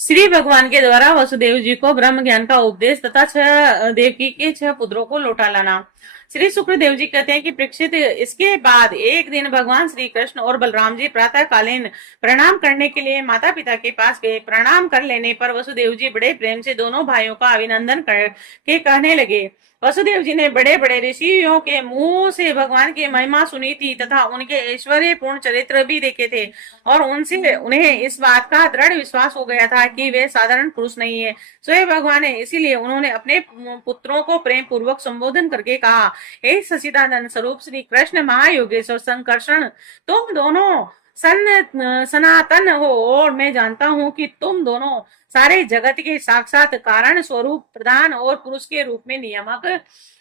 श्री भगवान के द्वारा वसुदेव जी को ब्रह्म ज्ञान का उपदेश तथा 6 देवकी के 6 पुत्रों को लौटा लाना। श्री सुखदेव जी कहते हैं कि परीक्षित, इसके बाद एक दिन भगवान श्री कृष्ण और बलराम जी प्रातः कालीन प्रणाम करने के लिए माता पिता के पास गए। प्रणाम कर लेने पर वसुदेव जी बड़े प्रेम से दोनों भाइयों का अभिनंदन करके कहने लगे। वसुदेव जी ने बड़े बड़े ऋषियों के मुंह से भगवान की महिमा सुनी थी तथा उनके ऐश्वर्य पूर्ण चरित्र भी देखे थे, और उनसे उन्हें इस बात का दृढ़ विश्वास हो गया था कि वे साधारण पुरुष नहीं है, स्वयं भगवान है। इसीलिए उन्होंने अपने पुत्रों को प्रेम पूर्वक संबोधन करके कहा, हे सच्चिदानंद स्वरूप श्री कृष्ण महायोगेश्वर संकर्षण, तुम दोनों सनातन हो, और मैं जानता हूँ कि तुम दोनों सारे जगत के साक्षात कारण स्वरूप प्रधान और पुरुष के रूप में नियामक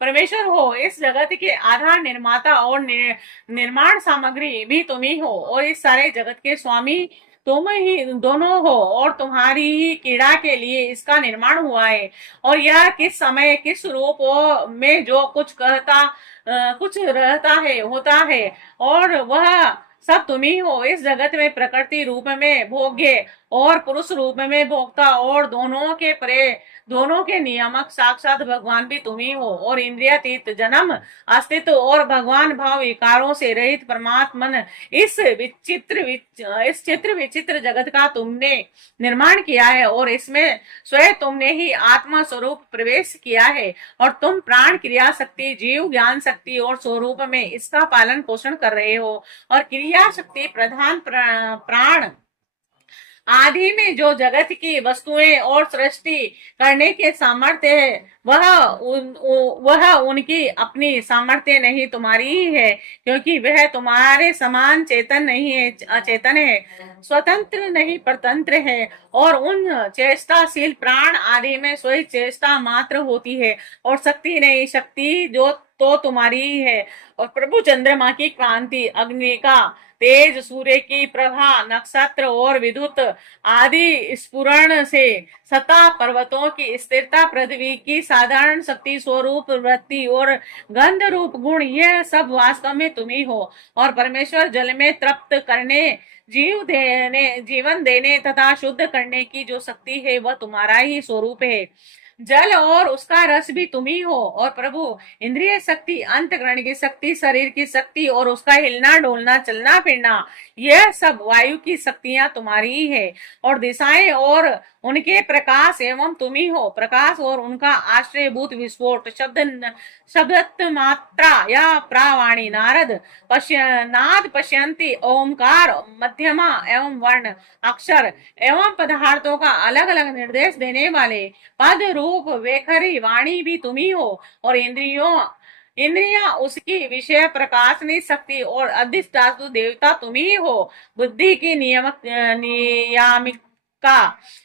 परमेश्वर हो। इस जगत के आधार निर्माता और निर्माण सामग्री भी तुम ही हो, और इस सारे जगत के स्वामी तुम ही दोनों हो, और तुम्हारी ही क्रीड़ा के लिए इसका निर्माण हुआ है। और यह किस समय किस रूप में जो कुछ कहता कुछ रहता है होता है, और वह सब तुम ही हो। इस जगत में प्रकृति रूप में भोग्य और पुरुष रूप में भोक्ता, और दोनों के नियामक साक्षात भगवान भी तुम ही हो। और इंद्रियातीत जन्म अस्तित्व और भगवान भाव विकारों से रहित परमात्मन इस चित्र विचित्र जगत का तुमने निर्माण किया है, और इसमें स्वयं तुमने ही आत्मा स्वरूप प्रवेश किया है, और तुम प्राण क्रिया शक्ति जीव ज्ञान शक्ति और स्वरूप में इसका पालन पोषण कर रहे हो। और क्रिया शक्ति प्रधान प्राण आदि में जो जगत की वस्तुएं और सृष्टि करने के सामर्थ्य है, वह उनकी अपनी सामर्थ्य नहीं, तुम्हारी ही है, क्योंकि वह तुम्हारे समान चेतन नहीं है, अचेतन है, स्वतंत्र नहीं परतंत्र है। और उन चेष्टाशील प्राण आदि में स्वयं चेष्टा मात्र होती है, और शक्ति नहीं, शक्ति जो तो तुम्हारी ही है। और प्रभु चंद्रमा की क्रांति, अग्नि का तेज, सूर्य की प्रभा, नक्षत्र और विद्युत आदि स्फुरण से सता, पर्वतों की स्थिरता, पृथ्वी की साधारण शक्ति, स्वरूप वृत्ति और गंध रूप गुण, यह सब वास्तव में तुम ही हो। और परमेश्वर जल में तृप्त करने, जीवन देने तथा शुद्ध करने की जो शक्ति है, वह तुम्हारा ही स्वरूप है। जल और उसका रस भी तुम ही हो। और प्रभु इंद्रिय शक्ति, अंतःकरण की शक्ति, शरीर की शक्ति और उसका हिलना डोलना चलना फिरना, यह सब वायु की शक्तियां तुम्हारी ही है। और दिशाएं और उनके प्रकाश एवं तुम ही हो। प्रकाश और उनका आश्रयभूत विस्फोट, शब्द मात्रा या प्रावाणी, नाद पश्यंती, ओमकार, मध्यमा एवं वर्ण, अक्षर एवं पदार्थों का अलग अलग निर्देश देने वाले पद रूप वेखरी वाणी भी तुम ही हो। और इंद्रियां उसकी विषय प्रकाश नहीं सकती, और अधिष्ठातु देवता तुम ही हो। बुद्धि की नियामिका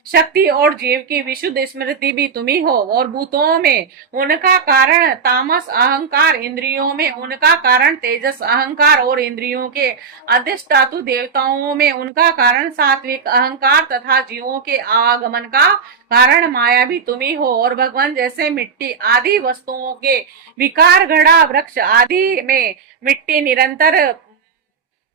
शक्ति और जीव की विशुद्ध स्मृति भी तुम ही हो। और भूतों में उनका कारण तामस अहंकार, इंद्रियों में उनका कारण तेजस अहंकार, और इंद्रियों के अधिष्ठातु देवताओं में उनका कारण सात्विक अहंकार, तथा जीवों के आवागमन का कारण माया भी तुम ही हो। और भगवान जैसे मिट्टी आदि वस्तुओं के विकार, घड़ा वृक्ष आदि में मिट्टी निरंतर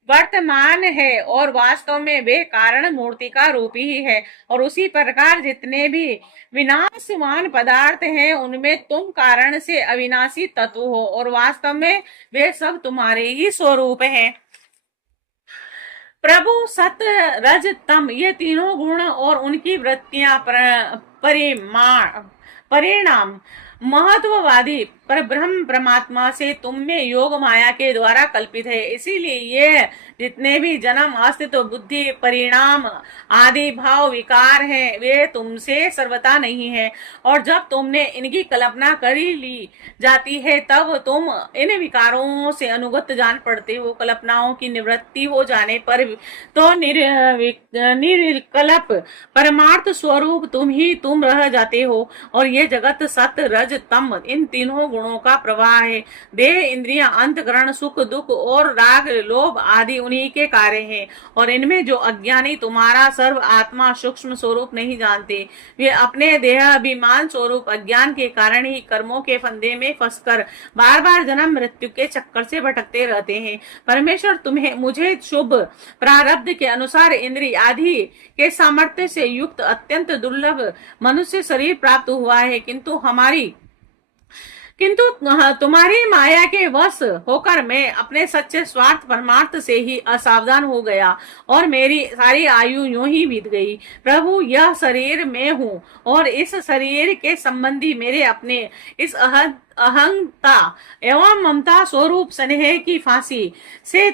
वर्तमान है, और वास्तव में वे कारण मूर्ति का रूप ही है। और उसी प्रकार जितने भी विनाशमान पदार्थ हैं, उनमें तुम कारण से अविनाशी तत्व हो, और वास्तव में वे सब तुम्हारे ही स्वरूप हैं। प्रभु सत रज तम, ये तीनों गुण और उनकी वृत्तियां परिणाम महत्ववादी पर ब्रह्म परमात्मा से तुम में योग माया के द्वारा कल्पित है। इसीलिए ये जितने भी जन्म अस्तित्व बुद्धि परिणाम आदि भाव विकार हैं, वे तुमसे सर्वथा नहीं है। और जब तुमने इनकी कल्पना करी ली जाती है, तब तुम इन विकारों से अनुगत जान पड़ते हो। कल्पनाओं की निवृत्ति हो जाने पर तो निर्विकल्प परमार्थ स्वरूप तुम ही तुम रह जाते हो। और ये जगत सत रज तम, इन तीनों गुणों का प्रवाह है। देह, इंद्रियां, अंतकरण, सुख दुख और राग लोभ आदि उन्हीं के कार्य हैं। और इनमें जो अज्ञानी तुम्हारा सर्व आत्मा सूक्ष्म स्वरूप नहीं जानते, वे अपने देह अभिमान स्वरूप अज्ञान के कारण ही कर्मों के फंदे में फंसकर बार बार जन्म मृत्यु के चक्कर से भटकते रहते हैं। परमेश्वर तुम्हें मुझे शुभ प्रारब्ध के अनुसार इंद्रिय आदि के सामर्थ्य से युक्त अत्यंत दुर्लभ मनुष्य शरीर प्राप्त हुआ है, किंतु तुम्हारी माया के वश होकर मैं अपने सच्चे स्वार्थ परमार्थ से ही असावधान हो गया और मेरी सारी आयु यूं ही बीत गई। प्रभु, यह शरीर मैं हूँ और इस शरीर के संबंधी मेरे अपने इस अहंता एवं ममता स्वरूप स्नेह की फांसी से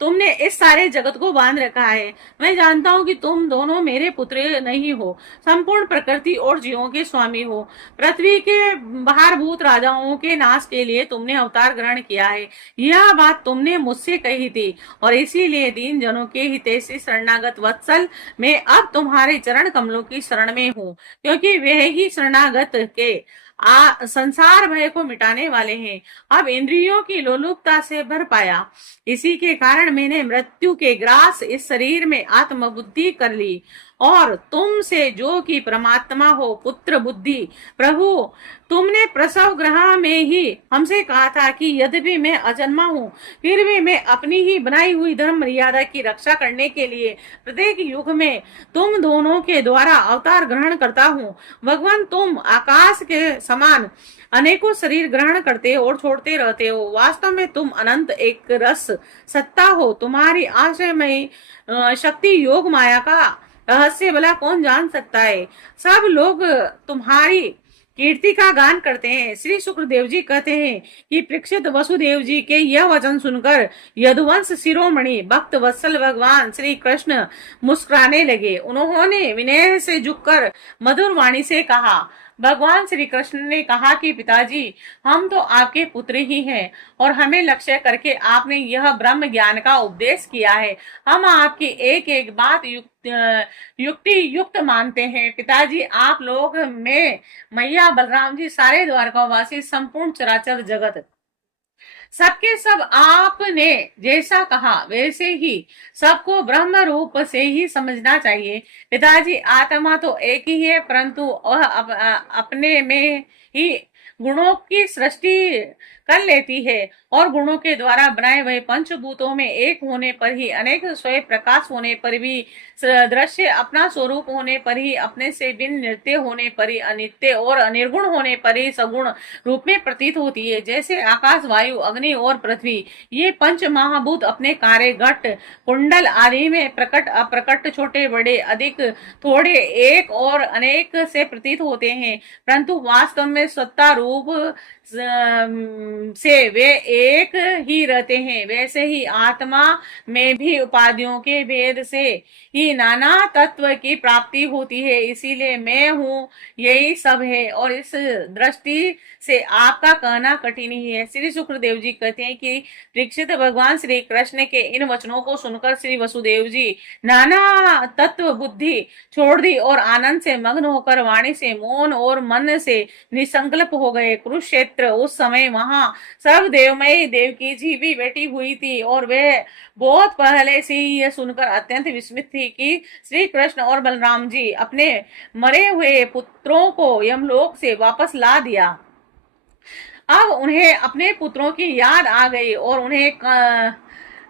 तुमने इस सारे जगत को बांध रखा है। मैं जानता हूँ कि तुम दोनों मेरे पुत्र नहीं हो, संपूर्ण प्रकृति और जीवों के स्वामी हो। पृथ्वी के बाहरभूत राजाओं के नाश के लिए तुमने अवतार ग्रहण किया है। यह बात तुमने मुझसे कही थी और इसीलिए दीन जनों के हितैषी शरणागत वत्सल मैं अब तुम्हारे चरण कमलों की शरण में हूँ, क्योंकि वे ही शरणागत के संसार भय को मिटाने वाले हैं। अब इंद्रियों की लोलुपता से भर पाया, इसी के कारण मैंने मृत्यु के ग्रास इस शरीर में आत्मबुद्धि कर ली और तुम से जो कि परमात्मा हो पुत्र बुद्धि। प्रभु, तुमने प्रसव गृह में ही हमसे कहा था कि यद्यपि मैं अजन्मा हूँ, फिर भी मैं अपनी ही बनाई हुई धर्म मर्यादा की रक्षा करने के लिए प्रत्येक युग में तुम दोनों के द्वारा अवतार ग्रहण करता हूँ। भगवान, तुम आकाश के समान अनेकों शरीर ग्रहण करते और छोड़ते रहते हो। वास्तव में तुम अनंत एक रस सत्ता हो। तुम्हारी आश्रयमयी शक्ति योग माया का रहस्य भला कौन जान सकता है। सब लोग तुम्हारी कीर्ति का गान करते हैं। श्री शुक्रदेव जी कहते हैं कि परीक्षित वसुदेव जी के यह वचन सुनकर यदुवंश शिरोमणि भक्त वत्सल भगवान श्री कृष्ण मुस्कुराने लगे। उन्होंने विनय से झुककर मधुर वाणी से कहा, भगवान श्री कृष्ण ने कहा कि पिताजी, हम तो आपके पुत्र ही हैं और हमें लक्ष्य करके आपने यह ब्रह्म ज्ञान का उपदेश किया है। हम आपकी एक एक बात युक्ति युक्त मानते हैं। पिताजी, आप लोग, मैं, मैया, बलराम जी, सारे द्वारकावासी, संपूर्ण चराचर जगत, सबके सब आपने जैसा कहा वैसे ही सबको ब्रह्म रूप से ही समझना चाहिए। पिताजी, आत्मा तो एक ही है, परंतु वह अपने में ही गुणों की सृष्टि कर लेती है और गुणों के द्वारा बनाए हुए पंचभूतों में एक होने पर ही, अनेक स्वयं प्रकाश होने पर भी, दृश्य अपना स्वरूप होने पर ही, अपने से भिन्न नृत्य होने पर ही, अनित्य और अनिर्गुण होने पर ही सगुण रूप में प्रतीत होती है। जैसे आकाश, वायु, अग्नि और पृथ्वी, ये पंच महाभूत अपने कार्य, घट, कुंडल आदि में प्रकट अप्रकट, छोटे बड़े, अधिक थोड़े, एक और अनेक से प्रतीत होते हैं, परंतु वास्तव में सत्ता रूप से वे एक ही रहते हैं। वैसे ही आत्मा में भी उपाधियों के भेद से ही नाना तत्व की प्राप्ति होती है। इसीलिए मैं हूँ, यही सब है और इस दृष्टि से आपका कहना कठिन ही है। श्री शुक्रदेव जी कहते हैं कि परीक्षित, भगवान श्री कृष्ण के इन वचनों को सुनकर श्री वसुदेव जी नाना तत्व बुद्धि छोड़ दी और आनंद से मग्न होकर वाणी से मौन और मन से निसंकल्प हो गए। कुरुक्षेत्र, उस समय वहां सब देवमयी देवकी जी भी बैठी हुई थी और वे बहुत पहले से ही यह सुनकर अत्यंत विस्मित थी कि श्री कृष्ण और बलराम जी अपने मरे हुए पुत्रों को यमलोक से वापस ला दिया। अब उन्हें अपने पुत्रों की याद आ गई और उन्हें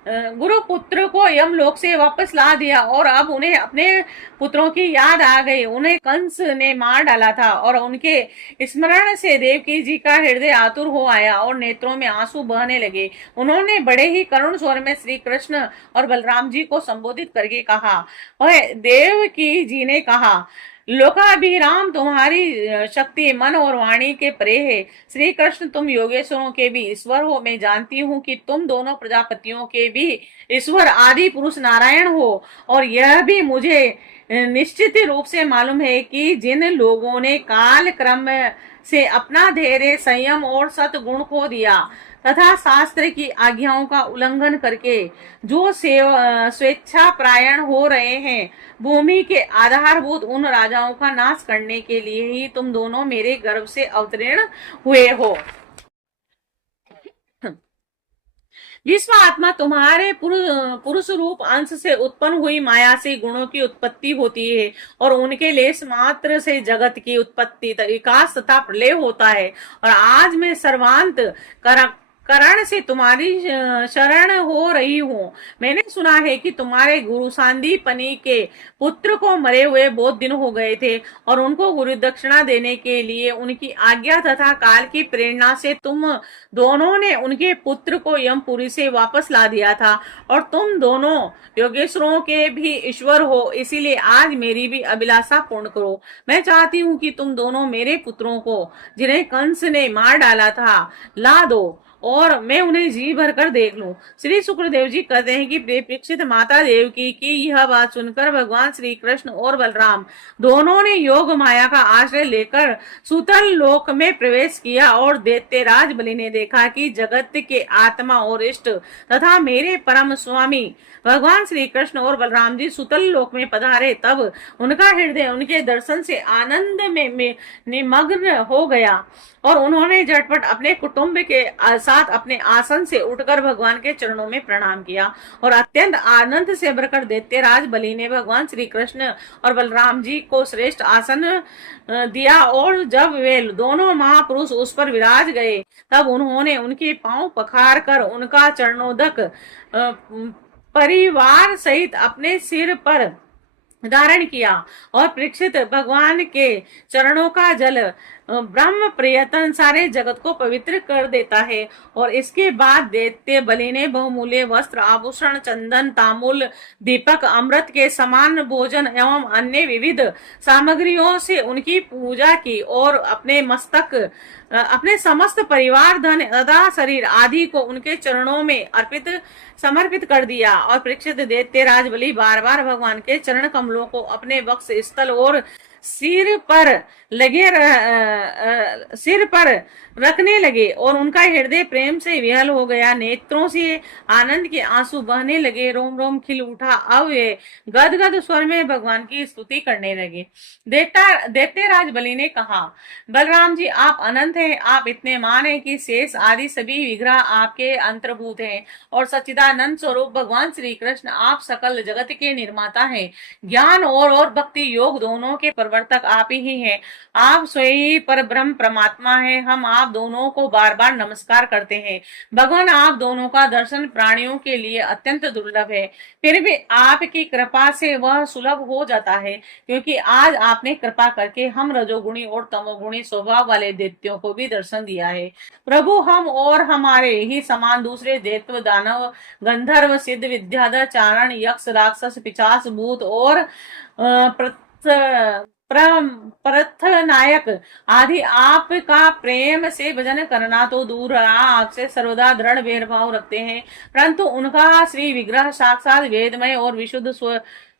गुरु पुत्र को यमलोक से वापस ला दिया और अब उन्हें अपने पुत्रों की याद आ गई। उन्हें कंस ने मार डाला था और उनके स्मरण से देवकी जी का हृदय आतुर हो आया और नेत्रों में आंसू बहने लगे। उन्होंने बड़े ही करुण स्वर में श्री कृष्ण और बलराम जी को संबोधित करके कहा, वह देवकी जी ने कहा, लोकाभिराम, तुम्हारी शक्ति मन और वाणी के परे है। श्री कृष्ण, तुम योगेश्वरों के भी ईश्वर हो। मैं जानती हूँ कि तुम दोनों प्रजापतियों के भी ईश्वर आदि पुरुष नारायण हो और यह भी मुझे निश्चित रूप से मालूम है कि जिन लोगों ने काल क्रम से अपना धैर्य, संयम और सतगुण खो दिया, तथा शास्त्र की आज्ञाओं का उल्लंघन करके जो स्वेच्छा प्रायण हो रहे हैं, भूमि के आधारभूत उन राजाओं का नाश करने के लिए ही तुम दोनों मेरे गर्भ से अवतीर्ण हुए हो। विश्व आत्मा तुम्हारे पुरुष रूप अंश से उत्पन्न हुई माया से गुणों की उत्पत्ति होती है और उनके लेस मात्र से जगत की उत्पत्ति, विकास तथा प्रलय होता है। और आज मैं सर्वांत करण से तुम्हारी शरण हो रही हूँ। मैंने सुना है कि तुम्हारे गुरु सांदीपनि के पुत्र को मरे हुए बहुत दिन हो गए थे और उनको गुरु दक्षिणा देने के लिए उनकी आज्ञा तथा काल की प्रेरणा से तुम दोनों ने उनके पुत्र को यमपुरी से वापस ला दिया था। और तुम दोनों योगेश्वरों के भी ईश्वर हो, इसीलिए आज मेरी भी अभिलाषा पूर्ण करो। मैं चाहती हूँ कि तुम दोनों मेरे पुत्रों को, जिन्हें कंस ने मार डाला था, ला दो और मैं उन्हें जी भर कर देख लूं। श्री शुक्रदेव जी कहते हैं कि परीक्षित माता देव की यह बात सुनकर भगवान श्री कृष्ण और बलराम दोनों ने योग माया का आश्रय लेकर सुतल लोक में प्रवेश किया। और दैत्यराज बलि ने देखा कि जगत के आत्मा और इष्ट तथा मेरे परम स्वामी भगवान श्री कृष्ण और बलराम जी सुतल लोक में पधारे, तब उनका हृदय उनके दर्शन से आनंद में निमग्न हो गया और उन्होंने झटपट अपने कुटुंब के साथ अपने आसन से उठकर भगवान के चरणों में प्रणाम किया। और अत्यंत आनंद से भरकर दैत्यराज बलि ने भगवान श्री कृष्ण और बलराम जी को श्रेष्ठ आसन दिया। और जब वे दोनों महापुरुष उस पर विराज गए, तब उन्होंने उनके पांव पखार कर उनका चरणोदक परिवार सहित अपने सिर पर धारण किया। और परीक्षित भगवान के चरणों का जल ब्रह्म प्रयत्न सारे जगत को पवित्र कर देता है। और इसके बाद दैत्य बलि ने बहुमूल्य वस्त्र, आभूषण, चंदन, तांबूल, दीपक, अमृत के समान भोजन एवं अन्य विविध सामग्रियों से उनकी पूजा की और अपने समस्त परिवार, धन तथा शरीर आदि को उनके चरणों में समर्पित कर दिया। और परीक्षित दैत्यराज बलि बार बार भगवान के चरण कमलों को अपने वक्ष स्थल और सिर पर रखने लगे और उनका हृदय प्रेम से विहल हो गया। नेत्रों से आनंद के आंसू बहने लगे, रोम रोम खिल उठा। अब वे गदगद स्वर में भगवान की स्तुति करने लगे। दैत्यराज बलि ने कहा, बलराम जी, आप अनंत हैं, आप इतने मान हैं कि शेष आदि सभी विग्रह आपके अंतर्भूत हैं और सच्चिदानंद स्वरूप भगवान श्री कृष्ण आप सकल जगत के निर्माता हैं। ज्ञान और भक्ति योग दोनों के प्रवर्तक आप ही हैं। आप स्वयं पर ब्रह्म परमात्मा हैं। हम आप दोनों को बार बार नमस्कार करते हैं। भगवान, आप दोनों का दर्शन प्राणियों के लिए अत्यंत दुर्लभ है, फिर भी आपकी कृपा से वह सुलभ हो जाता है, क्योंकि आज आपने कृपा करके हम रजोगुणी और तमोगुणी स्वभाव वाले दैत्यों को भी दर्शन दिया है। प्रभु, हम और हमारे ही समान दूसरे दैत्य, दानव, गंधर्व, सिद्ध, विद्याधर, चारण, यक्ष, राक्षस, पिशाच, भूत और परथ नायक आदि आपका प्रेम से भजन करना तो दूर रहा, आपसे सर्वदा दृढ़ भेदभाव रखते हैं, परंतु उनका श्री विग्रह साक्षात वेदमय और विशुद्ध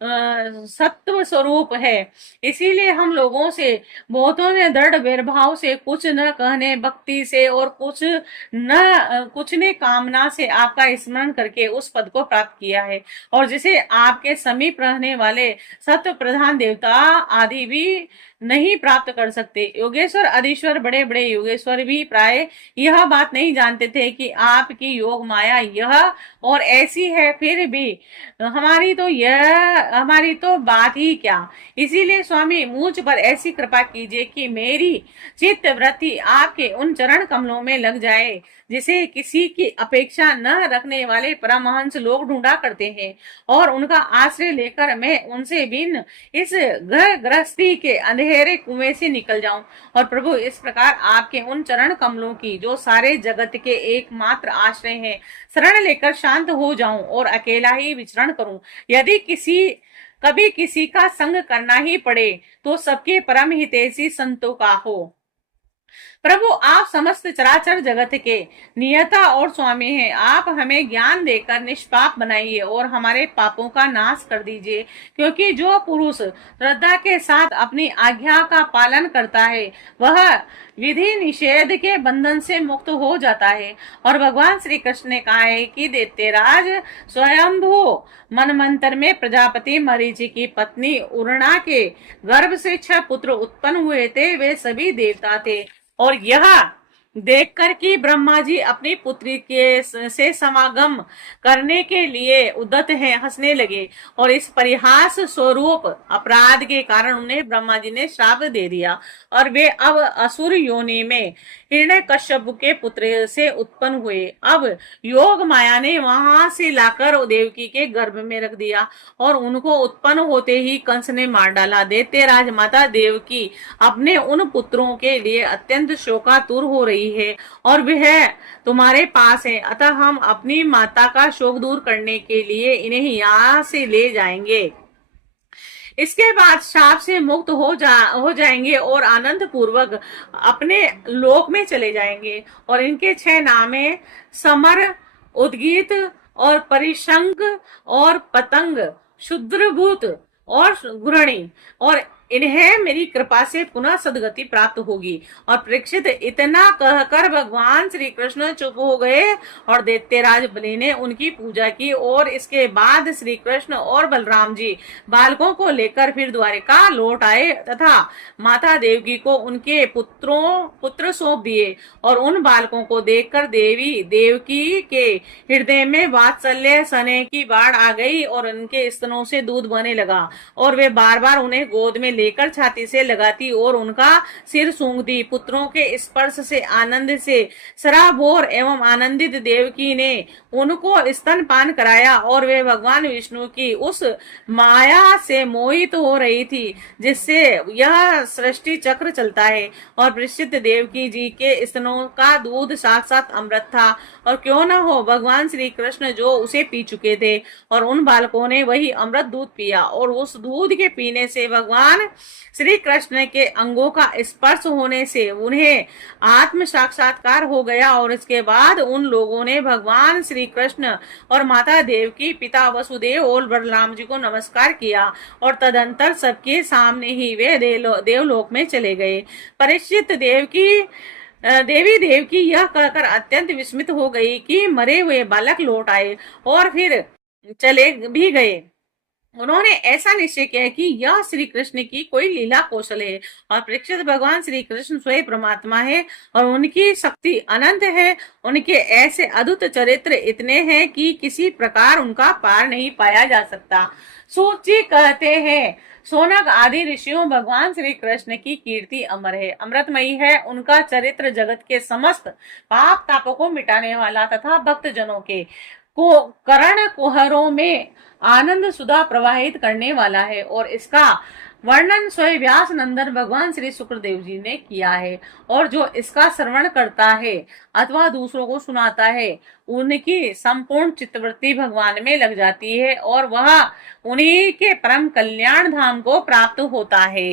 सत्व स्वरूप है। इसीलिए हम लोगों से बहुतों ने दृढ़ भेदभाव से, कुछ न कहने भक्ति से और कुछ ने कामना से आपका स्मरण करके उस पद को प्राप्त किया है, और जिसे आपके समीप रहने वाले सत्य प्रधान देवता आदि भी नहीं प्राप्त कर सकते। योगेश्वर अधीश्वर बड़े बड़े योगेश्वर भी प्राय यह बात नहीं जानते थे कि आपकी योग माया यह और ऐसी है, फिर भी हमारी तो बात ही क्या। इसीलिए स्वामी, मुझ पर ऐसी कृपा कीजिए कि मेरी चित्त वृत्ति आपके उन चरण कमलों में लग जाए, जिसे किसी की अपेक्षा न रखने वाले परमहंस लोग ढूंढा करते हैं, और उनका आश्रय लेकर मैं उनसे भिन्न इस घर गृहस्थी के अंधेरे कुएं से निकल जाऊं। और प्रभु, इस प्रकार आपके उन चरण कमलों की, जो सारे जगत के एकमात्र आश्रय हैं, शरण लेकर शांत हो जाऊं और अकेला ही विचरण करूं। यदि कभी किसी का संग करना ही पड़े तो सबके परम हितैषी संतों का हो। प्रभु, आप समस्त चराचर जगत के नियता और स्वामी हैं। आप हमें ज्ञान देकर निष्पाप बनाइए और हमारे पापों का नाश कर दीजिए, क्योंकि जो पुरुष श्रद्धा के साथ अपनी आज्ञा का पालन करता है वह विधि निषेध के बंधन से मुक्त हो जाता है। और भगवान श्री कृष्ण ने कहा है कि दैत्यराज स्वयंभू मनमंत्र में प्रजापति मरीचि की पत्नी उर्णा के गर्भ से 6 पुत्र उत्पन्न हुए थे। वे सभी देवता थे और यह देखकर कि ब्रह्मा जी अपनी पुत्री के से समागम करने के लिए उद्यत हैं, हंसने लगे और इस परिहास स्वरूप अपराध के कारण उन्हें ब्रह्मा जी ने श्राप दे दिया और वे अब असुर योनि में हिरण्यकश्यप के पुत्र से उत्पन्न हुए। अब योग माया ने वहां से लाकर देवकी के गर्भ में रख दिया और उनको उत्पन्न होते ही कंस ने मार डाला। दैत्यराज माता देवकी अपने उन पुत्रों के लिए अत्यंत शोकातुर हो रही है और वह तुम्हारे पास है, अतः हम अपनी माता का शोक दूर करने के लिए इन्हें यहाँ से ले जाएंगे। इसके बाद शाप से मुक्त हो जाएंगे और आनंद पूर्वक अपने लोक में चले जाएंगे। और इनके 6 नाम है समर, उद्गीत और परिशंक और पतंग, शुद्रभूत और घृणी। और इन्हें मेरी कृपा से पुनः सदगति प्राप्त होगी। और परीक्षित इतना कहकर भगवान श्री कृष्ण चुप हो गए और दैत्यराज बलि ने उनकी पूजा की। और इसके बाद श्री कृष्ण और बलराम जी बालकों को लेकर फिर द्वारिका लौट आए तथा माता देवकी को उनके पुत्र सौंप दिए। और उन बालकों को देखकर देवी देवकी के हृदय में वात्सल्य स्नेह की बाढ़ आ गई और उनके स्तनों से दूध बहने लगा और वे बार बार उन्हें गोद में लेकर छाती से लगाती और उनका सिर सूंघती। पुत्रों के स्पर्श से आनंद से सराबोर एवं आनंदित देवकी ने उनको स्तनपान कराया और वे भगवान विष्णु की उस माया से मोहित हो रही थी जिससे यह सृष्टि चक्र चलता है। और परीक्षित देवकी जी के स्तनों का दूध साक्षात अमृत था और क्यों न हो भगवान श्री कृष्ण जो उसे पी चुके थे और उन बालकों ने वही अमृत दूध पिया और उस दूध के पीने से भगवान श्री कृष्ण के अंगों का स्पर्श होने से उन्हें आत्म साक्षात्कार हो गया। और इसके बाद उन लोगों ने भगवान श्री कृष्ण और माता देवकी, पिता वसुदेव और बलराम जी को नमस्कार किया और तदंतर सबके सामने ही वे देवलोक में चले गए। परीक्षित देवी देवकी यह कहकर अत्यंत विस्मित हो गई कि मरे हुए बालक लौट आए और फिर चले भी गए। उन्होंने ऐसा निश्चय किया कि यह श्री कृष्ण की कोई लीला कौशल है और परीक्षित भगवान श्री कृष्ण स्वयं परमात्मा है और उनकी शक्ति अनंत है। उनके ऐसे अद्भुत चरित्र इतने हैं कि किसी प्रकार उनका पार नहीं पाया जा सकता। सूत जी कहते हैं, सोनक आदि ऋषियों भगवान श्री कृष्ण की कीर्ति अमर है, अमृतमयी है। उनका चरित्र जगत के समस्त पाप तापों को मिटाने वाला तथा भक्त जनों के करण कुहरों में आनंद सुधा प्रवाहित करने वाला है। और इसका वर्णन स्वयं व्यास नंदन भगवान श्री शुक्रदेव जी ने किया है। और जो इसका श्रवण करता है अथवा दूसरों को सुनाता है उनकी संपूर्ण चित्तवृत्ति भगवान में लग जाती है और वह उन्हीं के परम कल्याण धाम को प्राप्त होता है।